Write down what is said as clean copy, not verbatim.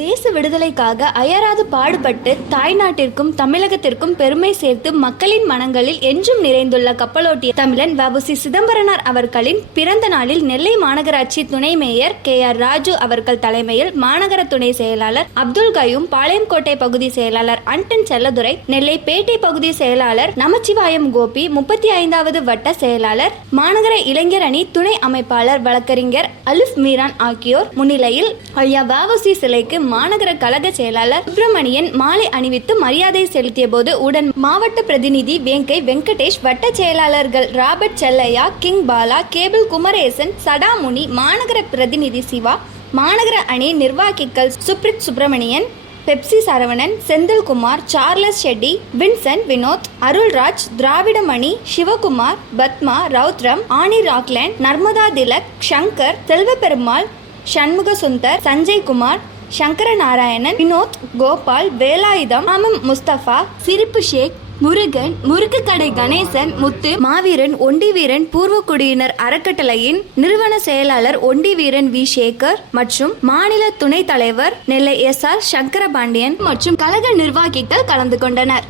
தேச விடுதலைக்காக அயராது பாடுபட்டு தாய்நாட்டிற்கும் தமிழகத்திற்கும் பெருமை சேர்த்து மக்களின் மனங்களில் என்றும் நிறைந்துள்ள கப்பலோட்டிய தமிழன் வ.உ.சி. சிதம்பரனார் அவர்களின் பிறந்த நாளில் நெல்லை மாநகராட்சி துணை மேயர் கே.ஆர். ராஜு அவர்கள் தலைமையில் மாநகர துணை செயலாளர் அப்துல் கயூம், பாளையங்கோட்டை பகுதி செயலாளர் அன்டன் செல்லதுரை, நெல்லை பேட்டை பகுதி செயலாளர் நமச்சிவாயம் கோபி, 35வது வட்ட செயலாளர், மாநகர இளைஞர் அணி துணை அமைப்பாளர் வழக்கறிஞர் அலிஃப் மீரான் ஆகியோர் முன்னிலையில் ஐயா வ.உ.சி. சிலைக்கு மாநகர கழக செயலாளர் சுப்பிரமணியன் மாலை அணிவித்து மரியாதை செலுத்திய போது உடன் மாவட்ட பிரதிநிதி வேங்கை வெங்கடேஷ், வட்ட செயலாளர்கள் Robert Chellaiah, King Bala, cable Kumaresan, Sadamuni, மாநகர பிரதிநிதி சிவா, மாநகர அணி நிர்வாகிகள் Suprith Subramanian, Pepsi Saravanan, Senthilkumar, Charles Shetty, Vincent, Vinoth, Arulraj, Dravidamani, Sivakumar, Padma, Raudhram, Annie Rockland, Narmada Thilak, Shankar, Selvaperumal, Shanmuga Sundar, Sanjay Kumar, Sankara Narayanan, Vinoth, Gopal, Velayutham, Mustafa, சிரிப்பு ஷேக், முருகன், முறுக்கு கடை கணேசன், முத்து, மாவீரன், ஒண்டி வீரன், பூர்வக்குடியினர் அறக்கட்டளையின் நிறுவன செயலாளர் ஒண்டி வீரன் வி. சேகர் மற்றும் மாநில துணைத் தலைவர் நெல்லை எஸ்.ஆர். சங்கரபாண்டியன் மற்றும் கழக நிர்வாகிகள் கலந்து கொண்டனர்.